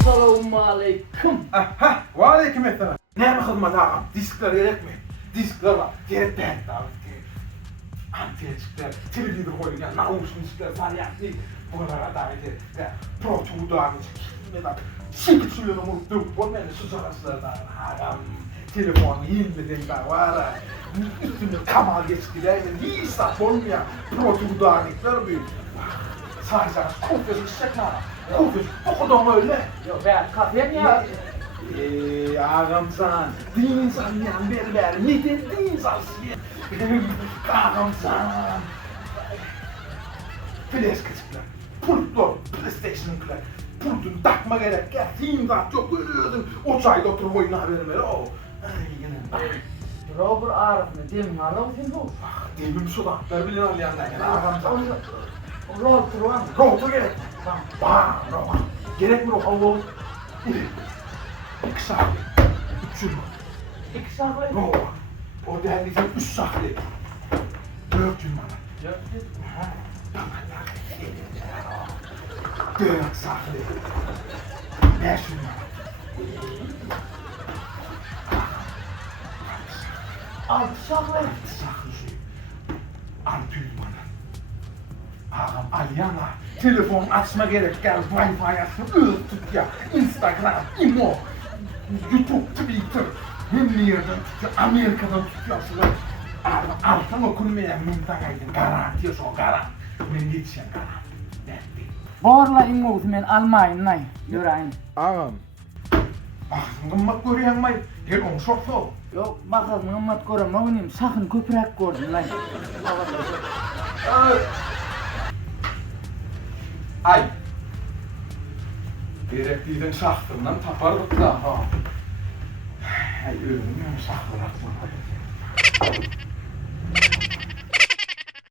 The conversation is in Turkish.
Assalamualaikum. Aha, aleykümselam. Ne mi hizmet ağam? Diskler gerek mi? Diskler var. Gerek anti-çıklar, televizyon koyuyor, nauşnikler, faryatlı. Buralara dair protu dağıtıcı. Neden? Şimdi suyunu unuttuk. Bu beni susarasılardan ağam. Telefonu yiyilmeden de var. Üstünü kamal geçkilerle nisa olmayan protu dağıtıcılar büyük. Sarıcanız kofesi içecek mi ağam? Kofesi okudum öyle. Yok be, kafem ya. Ağam sen, din insan yan berber, ne de din insansın ya. Ağam sen. Flashkıçıklar, pultlar, PlayStation'lar, pultun takma gerek ya. Team'dat yok görüyordum, o çayda oturup oyuna vermeli o. Robert Arif mi? Dem var mı sen bu? Demim sodaklar bilin alayandan yani ağam sen. Robert var mı? Rohtu gerek. Roh. Gerek mi roh Allah? İki sahne, üç yıl. İki saat. Roh. O değerliysen üç sahne. Dört yıl bana. Dört sahne. Beş yıl bana. Altı saat. Altı sahne şey. Altı yıl bana. Ağam Alyana. Telefon açma gerek gel. Wi-Fi açma. Tut ya. Instagram, imo. YouTube, Twitter. Hem yerden tutuyor. Amerikadan tutuyorsun. Altın okunmayan mümkün garanti o garant. Ben geçeceğim garant. Borla ingo men almayın nay. Görayın. Ağam. Gımmat görüyen may. Gel on şortlu. Yok bakın Muhammed görüm oğlum sakın köprek gördüm lan. Ay. Gerektiğinden şahtırından tapardık da ha. Ay ölümün şahtırak mı?